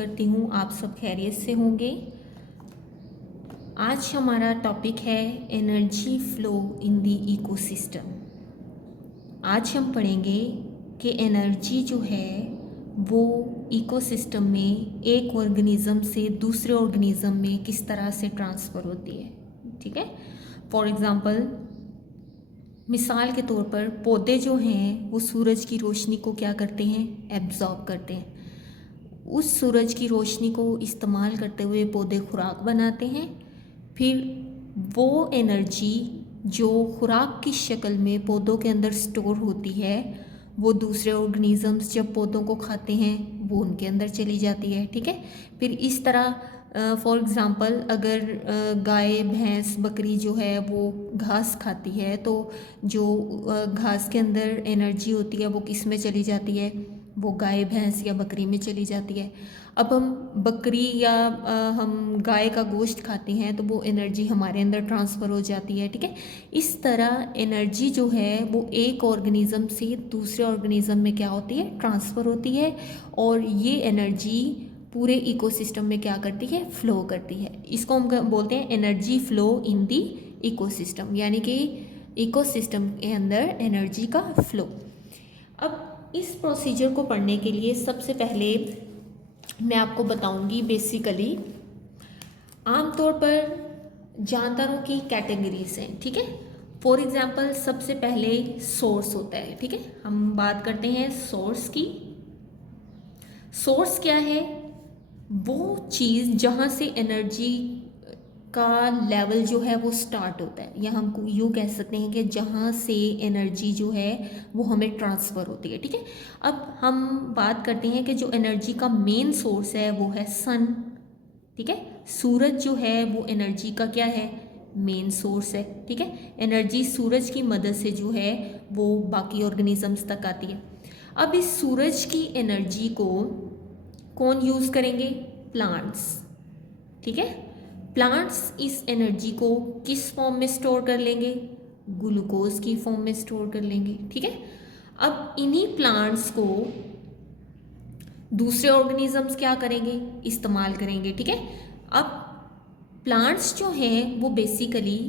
करती हूँ आप सब खैरियत से होंगे। आज हमारा टॉपिक है energy flow in the ecosystem. आज हम पढ़ेंगे कि एनर्जी जो है वो इकोसिस्टम में एक ऑर्गेनिज़म से दूसरे ऑर्गेनिज़म में किस तरह से ट्रांसफ़र होती है। ठीक है, फॉर एग्ज़ाम्पल मिसाल के तौर पर पौधे जो हैं वो सूरज की रोशनी को क्या करते हैं, एब्जॉर्ब करते हैं। उस सूरज की रोशनी को इस्तेमाल करते हुए पौधे खुराक बनाते हैं। फिर वो एनर्जी जो खुराक की शक्ल में पौधों के अंदर स्टोर होती है वो दूसरे ऑर्गेनिजम्स जब पौधों को खाते हैं वो उनके अंदर चली जाती है। ठीक है, फिर इस तरह फॉर एग्ज़ाम्पल अगर गाय भैंस बकरी जो है वो घास खाती है तो जो घास के अंदर एनर्जी होती है वो किस में चली जाती है, वो गाय भैंस या बकरी में चली जाती है। अब हम बकरी या हम गाय का गोश्त खाते हैं तो वो एनर्जी हमारे अंदर ट्रांसफ़र हो जाती है। ठीक है, इस तरह एनर्जी जो है वो एक ऑर्गेनिज़म से दूसरे ऑर्गेनिज़म में क्या होती है, ट्रांसफ़र होती है। और ये एनर्जी पूरे इकोसिस्टम में क्या करती है, फ्लो करती है। इसको हम बोलते हैं energy flow in the ecosystem, यानी कि इकोसिस्टम के अंदर एनर्जी का फ्लो। अब इस प्रोसीजर को पढ़ने के लिए सबसे पहले मैं आपको बताऊंगी बेसिकली आमतौर पर जानदारों की कैटेगरीज हैं। ठीक है, फॉर एग्जांपल सबसे पहले सोर्स होता है। ठीक है, हम बात करते हैं सोर्स की। सोर्स क्या है, वो चीज़ जहाँ से एनर्जी का लेवल जो है वो स्टार्ट होता है, या हम यूँ कह सकते हैं कि जहाँ से एनर्जी जो है वो हमें ट्रांसफ़र होती है। ठीक है, अब हम बात करते हैं कि जो एनर्जी का मेन सोर्स है वो है सन। ठीक है, सूरज जो है वो एनर्जी का क्या है, मेन सोर्स है। ठीक है, एनर्जी सूरज की मदद से जो है वो बाकी ऑर्गेनिजम्स तक आती है। अब इस सूरज की एनर्जी को कौन यूज़ करेंगे, प्लांट्स। ठीक है, प्लांट्स इस एनर्जी को किस फॉर्म में स्टोर कर लेंगे, ग्लूकोज की फॉर्म में स्टोर कर लेंगे। ठीक है, अब इन्हीं प्लांट्स को दूसरे ऑर्गेनिजम्स क्या करेंगे, इस्तेमाल करेंगे। ठीक है, अब प्लांट्स जो हैं वो बेसिकली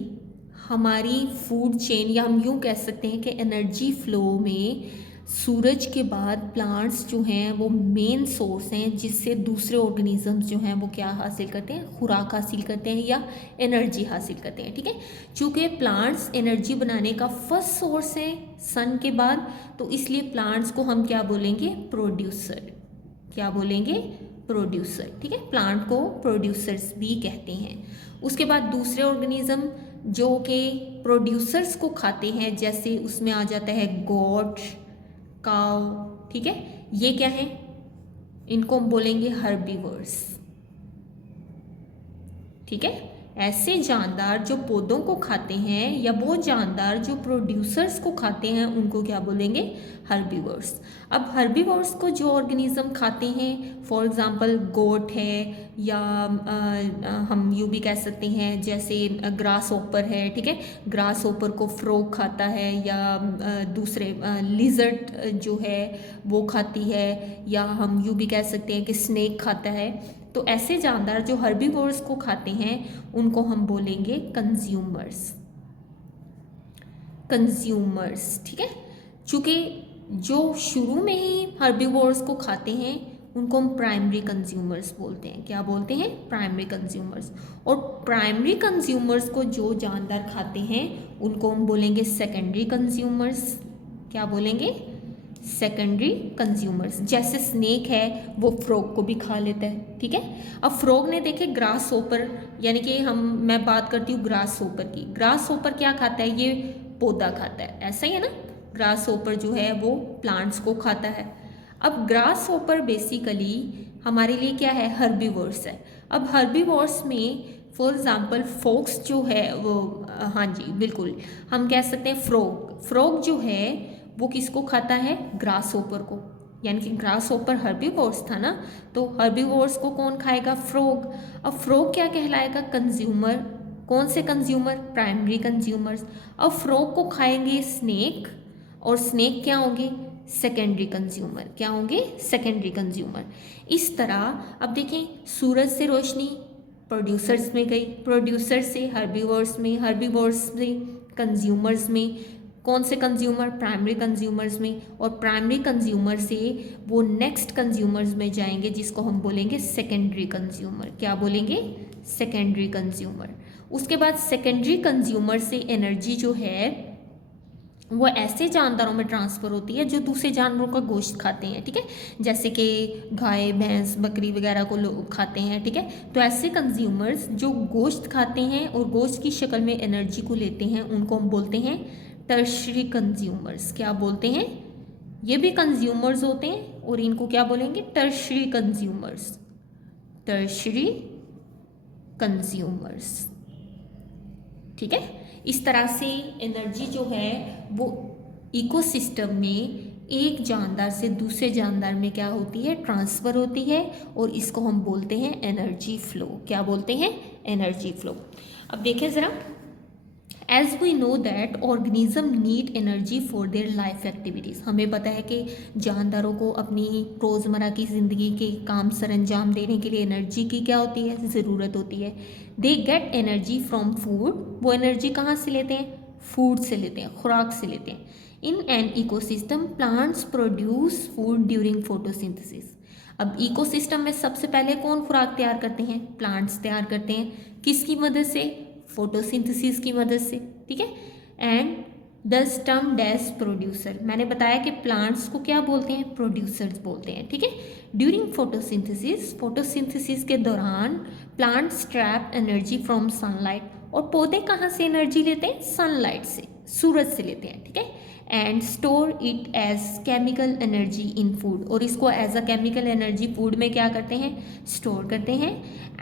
हमारी फूड चेन, या हम यूँ कह सकते हैं कि एनर्जी फ्लो में सूरज के बाद प्लांट्स जो हैं वो मेन सोर्स हैं जिससे दूसरे ऑर्गेनिजम्स जो हैं वो क्या हासिल करते हैं, खुराक हासिल करते हैं या एनर्जी हासिल करते हैं। ठीक है, चूँकि प्लांट्स एनर्जी बनाने का फर्स्ट सोर्स है सन के बाद, तो इसलिए प्लांट्स को हम क्या बोलेंगे, प्रोड्यूसर। क्या बोलेंगे, प्रोड्यूसर। ठीक है, प्लांट को प्रोड्यूसर्स भी कहते हैं। उसके बाद दूसरे ऑर्गेनिज्म जो कि प्रोड्यूसर्स को खाते हैं, जैसे उसमें आ जाता है गोट, काउ। ठीक है, ये क्या है, इनको हम बोलेंगे हर्बीवर्स। ठीक है, ऐसे जानदार जो पौधों को खाते हैं या वो जानदार जो प्रोड्यूसर्स को खाते हैं उनको क्या बोलेंगे, हर्बीवर्स। अब हर्बीवर्स को जो ऑर्गेनिज्म खाते हैं, फॉर एग्जांपल गोट है, या हम यूँ भी कह सकते हैं जैसे ग्रास ओपर है। ठीक है, ग्रास ओपर को फ्रॉग खाता है, या दूसरे लिजर्ट जो है वो खाती है, या हम यूँ भी कह सकते हैं कि स्नेक खाता है। तो ऐसे जानदार जो हर्बीवोर्स को खाते हैं उनको हम बोलेंगे कंज्यूमर्स। कंज्यूमर्स, ठीक है, चूँकि जो शुरू में ही हर्बीवोर्स को खाते हैं उनको हम प्राइमरी कंज्यूमर्स बोलते हैं। क्या बोलते हैं, प्राइमरी कंज्यूमर्स। और प्राइमरी कंज्यूमर्स को जो जानदार खाते हैं उनको हम बोलेंगे सेकेंडरी कंज्यूमर्स। क्या बोलेंगे, सेकेंडरी कंज्यूमर्स। जैसे स्नेक है वो फ्रॉग को भी खा लेता है। ठीक है, अब फ्रॉग ने देखे ग्रास होपर, यानी कि मैं बात करती हूँ ग्रास होपर की। ग्रास होपर क्या खाता है, ये पौधा खाता है, ऐसा ही है ना। ग्रास होपर जो है वो प्लांट्स को खाता है। अब ग्रास होपर बेसिकली हमारे लिए क्या है, हर्बीवोर्स है। अब हर्बीवोर्स में फॉर एग्जाम्पल फॉक्स जो है वो, हाँ जी बिल्कुल, हम कह सकते हैं फ्रॉग। फ्रॉग जो है वो किसको खाता है, ग्रास होपर को। यानी कि ग्रास होपर हर्बीवोर्स था ना, तो हर्बीवोर्स को कौन खाएगा, फ्रॉग। अब फ्रॉग क्या कहलाएगा, कंज्यूमर। कौन से कंज्यूमर, प्राइमरी कंज्यूमर्स। अब फ्रॉग को खाएंगे स्नेक, और स्नेक क्या होंगे, सेकेंडरी कंज्यूमर। क्या होंगे? Secondary consumer. इस तरह अब देखें, सूरज से रोशनी प्रोड्यूसर्स में गई, प्रोड्यूसर से हर्बीवोर्स में, हर्बीवोर्स से कंज्यूमर्स में, कौन से कंज्यूमर? प्राइमरी कंज्यूमर्स में, और प्राइमरी कंज्यूमर से वो नेक्स्ट कंज्यूमर्स में जाएंगे जिसको हम बोलेंगे सेकेंडरी कंज्यूमर। क्या बोलेंगे? Secondary consumer. उसके बाद सेकेंडरी कंज्यूमर से एनर्जी जो है वो ऐसे जानदारों में ट्रांसफ़र होती है जो दूसरे जानवरों का गोश्त खाते हैं, ठीक है, जैसे कि गाय, भैंस, बकरी वगैरह को लोग खाते हैं, ठीक है। तो ऐसे कंज्यूमर्स जो गोश्त खाते हैं और गोश्त की शक्ल में एनर्जी को लेते हैं उनको हम बोलते हैं टर्शरी कंज्यूमर्स। क्या बोलते हैं? ये भी कंज्यूमर्स होते हैं और इनको क्या बोलेंगे? Tertiary consumers. टर्शरी कंज्यूमर्स, ठीक है। इस तरह से एनर्जी जो है वो इकोसिस्टम में एक जानदार से दूसरे जानदार में क्या होती है? ट्रांसफ़र होती है, और इसको हम बोलते हैं एनर्जी फ्लो। क्या बोलते हैं? Energy flow. अब देखें ज़रा, as we know that organism need energy for their life activities. हमें पता है कि जानदारों को अपनी रोज़मर्रा की ज़िंदगी के काम सर अंजाम देने के लिए एनर्जी की क्या होती है? ज़रूरत होती है। They get energy from food. वो एनर्जी कहाँ से लेते हैं? फूड से लेते हैं, खुराक से लेते हैं। In an ecosystem plants produce food during photosynthesis. अब इकोसिस्टम में सबसे पहले कौन खुराक तैयार करते हैं? प्लांट्स तैयार करते हैं। किसकी मदद से? फोटोसिंथेसिस की मदद से, ठीक है। And the stem dash producer. मैंने बताया कि प्लांट्स को क्या बोलते हैं? प्रोड्यूसर्स बोलते हैं, ठीक है। ड्यूरिंग फोटोसिंथेसिस, फोटोसिंथेसिस के दौरान plants trap energy from sunlight. और पौधे कहाँ से एनर्जी लेते हैं? सनलाइट से, सूरज से लेते हैं, ठीक है। And store it as chemical energy in food. और इसको as a chemical energy food में क्या करते हैं? स्टोर करते हैं।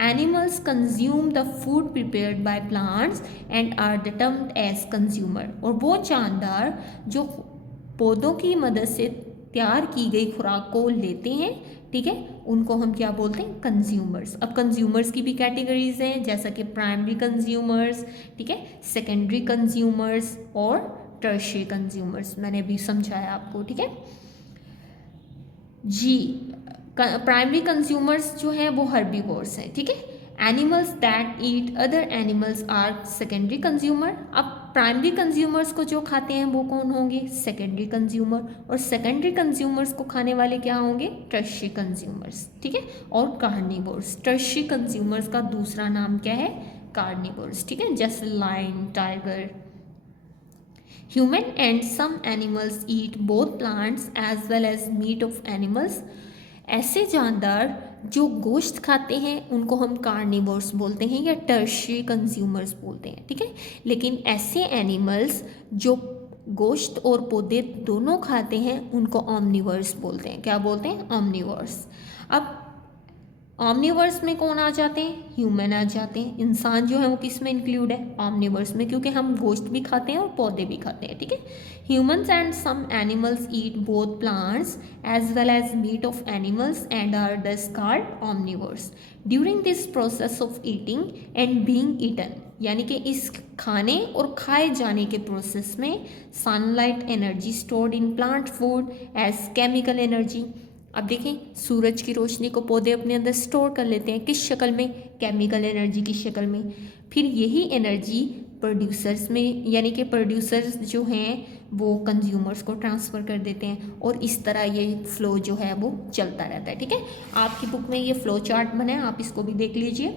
Animals consume the food prepared by plants and are termed as consumer. और वो जानदार जो पौधों की मदद से तैयार की गई खुराक को लेते हैं, ठीक है, उनको हम क्या बोलते हैं? कंज्यूमर्स। अब कंज्यूमर्स की भी कैटेगरीज हैं, जैसा कि प्राइमरी कंज्यूमर्स, ठीक है, सेकेंडरी कंज्यूमर्स और टर्शियरी कंज्यूमर्स। मैंने अभी समझाया आपको, ठीक है जी। प्राइमरी कंज्यूमर्स जो है वो हर्बीवोर्स हैं, ठीक है। Animals that eat other animals are secondary consumer. अब प्राइमरी कंज्यूमर्स को जो खाते हैं वो कौन होंगे? Secondary consumer. और सेकेंडरी कंज्यूमर्स को खाने वाले क्या होंगे? टर्शियरी कंज्यूमर्स, ठीक है। और कार्निवोर्स। टर्शियरी कंज्यूमर्स का दूसरा नाम क्या है? कार्निवोर्स, ठीक है, जैसे lion, tiger. Human and some animals eat both plants as well as meat of animals. ऐसे जानदार जो गोश्त खाते हैं उनको हम कार्निवोर्स बोलते हैं या टर्शियरी कंज्यूमर्स बोलते हैं, ठीक है। लेकिन ऐसे एनिमल्स जो गोश्त और पौधे दोनों खाते हैं उनको ऑमनिवर्स बोलते हैं। क्या बोलते हैं? ऑमनिवर्स। अब ऑमनिवर्स में कौन आ जाते हैं? ह्यूमन आ जाते हैं। इंसान जो है वो किस में इंक्लूड है? ऑमनिवर्स में, क्योंकि हम गोश्त भी खाते हैं और पौधे भी खाते हैं, ठीक है। Humans and some animals eat both plants as well as meat of animals and are thus called omnivores. During this process of eating and being eaten, यानी कि इस खाने और खाए जाने के प्रोसेस में sunlight energy stored in plant food as chemical energy. अब देखें, सूरज की रोशनी को पौधे अपने अंदर स्टोर कर लेते हैं, किस शक्ल में? केमिकल एनर्जी की शक्ल में। फिर यही एनर्जी प्रोड्यूसर्स में, यानी कि प्रोड्यूसर्स जो हैं वो कंज्यूमर्स को ट्रांसफ़र कर देते हैं, और इस तरह ये फ्लो जो है वो चलता रहता है, ठीक है। आपकी बुक में ये फ्लो चार्ट बना है, आप इसको भी देख लीजिए।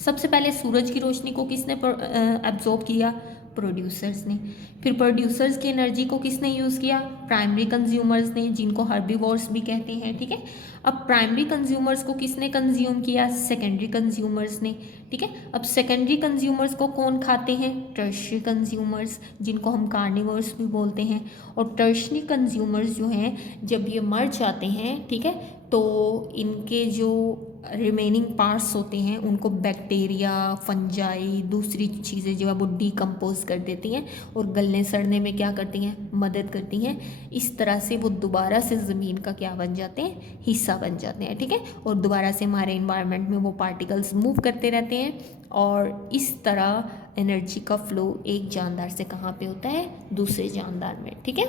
सबसे पहले सूरज की रोशनी को किसने एब्जॉर्ब किया? प्रोड्यूसर्स ने। फिर प्रोड्यूसर्स की एनर्जी को किसने यूज़ किया? प्राइमरी कंज्यूमर्स ने, जिनको हर्बीवोर्स भी कहते हैं, ठीक है। अब प्राइमरी कंज्यूमर्स को किसने कंज्यूम किया? सेकेंडरी कंज्यूमर्स ने, ठीक है। अब सेकेंडरी कंज्यूमर्स को कौन खाते हैं? टर्शियरी कंज्यूमर्स, जिनको हम कार्निवोर्स भी बोलते हैं। और टर्शियरी कंज्यूमर्स जो हैं जब ये मर जाते हैं, ठीक है, तो इनके जो रिमेनिंग पार्ट्स होते हैं उनको बैक्टीरिया, फंजाई, दूसरी चीज़ें जो है वो डीकम्पोज कर देती हैं और गलने सड़ने में क्या करती हैं? मदद करती हैं। इस तरह से वो दोबारा से ज़मीन का क्या बन जाते हैं? हिस्सा बन जाते हैं, ठीक है। और दोबारा से हमारे इन्वायरमेंट में वो पार्टिकल्स मूव करते रहते हैं, और इस तरह एनर्जी का फ्लो एक जानदार से कहाँ पे होता है? दूसरे जानदार में, ठीक है।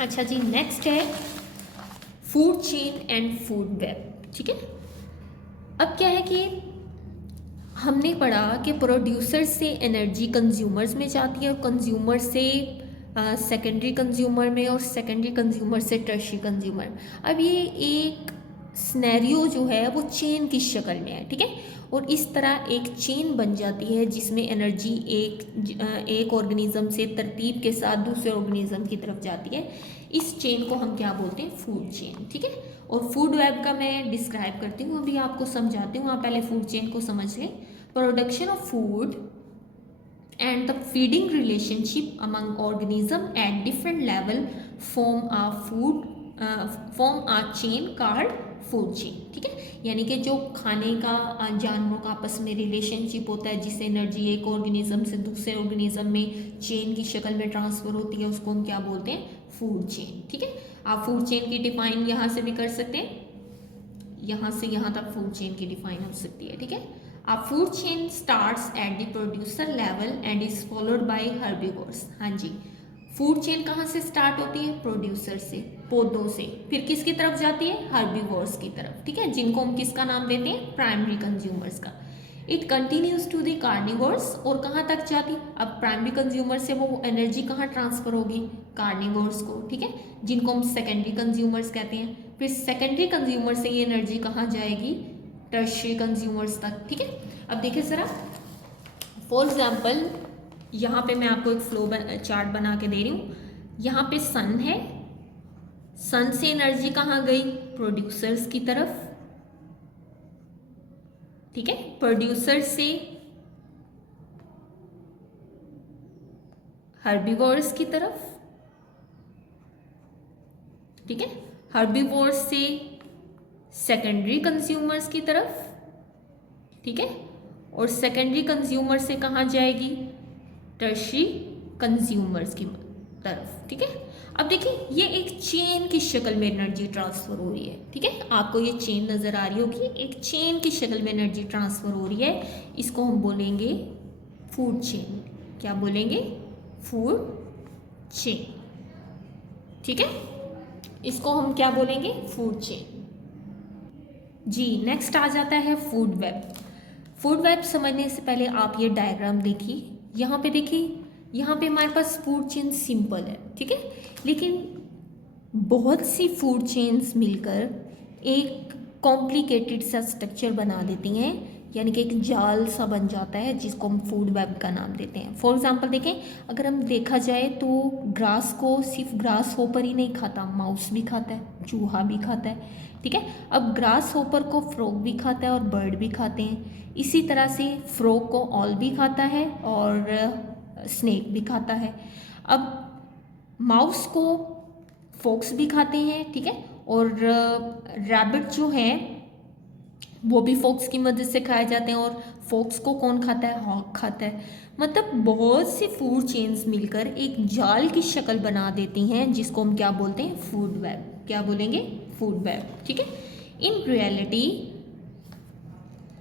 अच्छा जी, नेक्स्ट है food chain and food web. ठीक है, अब क्या है कि हमने पढ़ा कि प्रोड्यूसर से एनर्जी कंज्यूमर्स में जाती है और कंज्यूमर से सेकेंडरी कंज्यूमर में और सेकेंडरी कंज्यूमर से टर्शियरी कंज्यूमर। अब ये एक स्नैरियो जो है वो चेन की शक्ल में है। ठीक है, और इस तरह एक चेन बन जाती है जिसमें एनर्जी एक ऑर्गेनिज्म से तरतीब के साथ दूसरे ऑर्गेनिज्म की तरफ जाती है। इस चेन को हम क्या बोलते हैं? Food chain. ठीक है, और फूड वेब का मैं डिस्क्राइब करती हूँ, अभी आपको समझाती हूँ। आप पहले फूड चेन को समझ लें। Production of food and the feeding relationship among organism at different level form a chain called food chain. ठीक है, यानी कि जो खाने का जानवरों का आपस में रिलेशनशिप होता है जिससे एनर्जी एक ऑर्गेनिज्म से दूसरे ऑर्गेनिज्म में चेन की शक्ल में ट्रांसफर होती है, उसको हम क्या बोलते हैं? Food chain. ठीक है, आप फूड चेन की डिफाइन यहाँ से भी कर सकते हैं, यहाँ से यहाँ तक फूड चेन की डिफाइन हो सकती है। ठीक है, A food chain starts at the producer level and is followed by herbivores। हाँ जी, फूड चेन कहाँ से स्टार्ट होती है? प्रोड्यूसर से, पौधों से, फिर किसकी तरफ जाती है? हर्बीवोर्स की तरफ। ठीक है, जिनको हम किसका नाम देते हैं? प्राइमरी कंज्यूमर्स का। It continues to the carnivores, और कहाँ तक जाती? अब प्राइमरी कंज्यूमर से वो एनर्जी कहाँ ट्रांसफर होगी? कार्निवोर्स को। ठीक है, जिनको हम सेकेंडरी कंज्यूमर्स कहते हैं। फिर सेकेंडरी कंज्यूमर से ये एनर्जी कहाँ जाएगी? टर्शियरी कंज्यूमर्स तक। ठीक है, अब देखिए ज़रा, फॉर एग्जाम्पल यहाँ पे मैं आपको एक फ्लो चार्ट बना के दे रही हूँ। यहाँ पे सन है, सन से एनर्जी कहाँ गई? प्रोड्यूसर्स की तरफ। ठीक है, प्रोड्यूसर से हर्बीवोर्स की तरफ। ठीक है, हर्बीवोर्स से सेकेंडरी कंज्यूमर्स की तरफ। ठीक है, और सेकेंडरी कंज्यूमर से कहाँ जाएगी? टर्शियरी कंज्यूमर्स की तरफ। ठीक है, अब देखिए ये एक चेन की शक्ल में एनर्जी ट्रांसफर हो रही है। ठीक है, आपको ये चेन नजर आ रही होगी, एक चेन की शक्ल में एनर्जी ट्रांसफर हो रही है। इसको हम बोलेंगे फूड चेन। क्या बोलेंगे? Food chain. ठीक है, इसको हम क्या बोलेंगे? Food chain. जी, नेक्स्ट आ जाता है फूड वेब। फूड वेब समझने से पहले आप ये डायग्राम देखिए, यहाँ पे देखिए, यहाँ पे हमारे पास फूड चेन सिंपल है। ठीक है, लेकिन बहुत सी फूड चेन्स मिलकर एक कॉम्प्लिकेटेड सा स्ट्रक्चर बना देती हैं, यानी कि एक जाल सा बन जाता है जिसको हम फूड वेब का नाम देते हैं। फॉर एग्जांपल देखें, अगर हम देखा जाए तो ग्रास को सिर्फ ग्रास होपर ही नहीं खाता, माउस भी खाता है, चूहा भी खाता है। ठीक है, अब ग्रास होपर को फ्रॉग भी खाता है और बर्ड भी खाते हैं। इसी तरह से फ्रॉग को ऑल भी खाता है और स्नेक भी खाता है। अब माउस को फॉक्स भी खाते हैं। ठीक है, और रैबिट जो है वो भी फॉक्स की मदद से खाए जाते हैं, और फॉक्स को कौन खाता है? हॉक खाता है। मतलब बहुत सी फूड चेन्स मिलकर एक जाल की शक्ल बना देती हैं जिसको हम क्या बोलते हैं? Food web. क्या बोलेंगे? Food web. ठीक है, in reality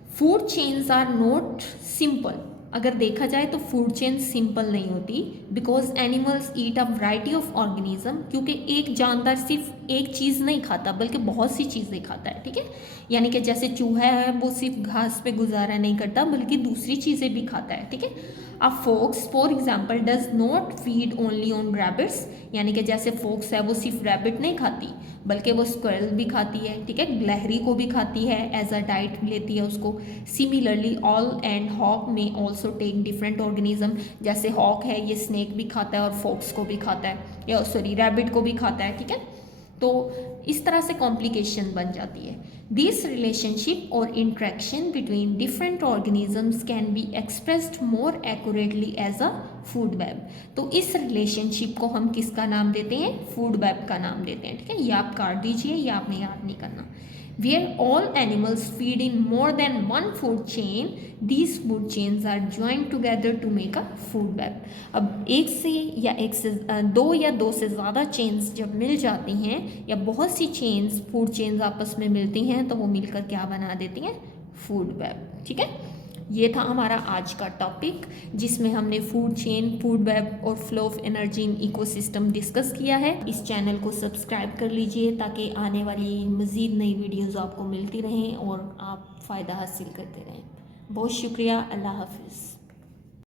food chains are not simple. अगर देखा जाए तो फूड चेन सिंपल नहीं होती, because animals eat a variety of organism, क्योंकि एक जानदार सिर्फ एक चीज़ नहीं खाता बल्कि बहुत सी चीज़ें खाता है। ठीक है, यानी कि जैसे चूहा है वो सिर्फ घास पे गुजारा नहीं करता बल्कि दूसरी चीज़ें भी खाता है। ठीक है, a fox for example does not feed only on rabbits, यानी कि जैसे फॉक्स है वो सिर्फ रैबिट नहीं खाती बल्कि वो स्क्वेरल भी खाती है। ठीक है, गिलहरी को भी खाती है, एज अ डाइट लेती है उसको। सिमिलरली ऑल एंड हॉक में ऑल्सो टेक डिफरेंट ऑर्गेनिज्म, जैसे हॉक है ये स्नेक भी खाता है और फॉक्स को भी खाता है, या सॉरी रैबिट को भी खाता है। ठीक है, तो इस तरह से कॉम्प्लिकेशन बन जाती है। दिस रिलेशनशिप और interaction between different organisms can be expressed more accurately as a food web. तो इस रिलेशनशिप को हम किसका नाम देते हैं? फूड वेब का नाम देते हैं। ठीक है, ये आप काट दीजिए, ये आपने याद नहीं करना। Where all animals feed in more than one food chain, these food chains are joined together to make a food web। अब एक से या दो या दो से ज़्यादा चेन्स जब मिल जाती हैं या बहुत सी चेन्स फूड चेन्स आपस में मिलती हैं तो वो मिलकर क्या बना देती हैं? Food web. ठीक है, ये था हमारा आज का टॉपिक, जिसमें हमने फूड चेन, फूड वेब और flow of energy in ecosystem discuss किया है। इस चैनल को सब्सक्राइब कर लीजिए ताकि आने वाली मज़ीद नई वीडियोज़ आपको मिलती रहें और आप फ़ायदा हासिल करते रहें। बहुत शुक्रिया। अल्लाह हाफिज़।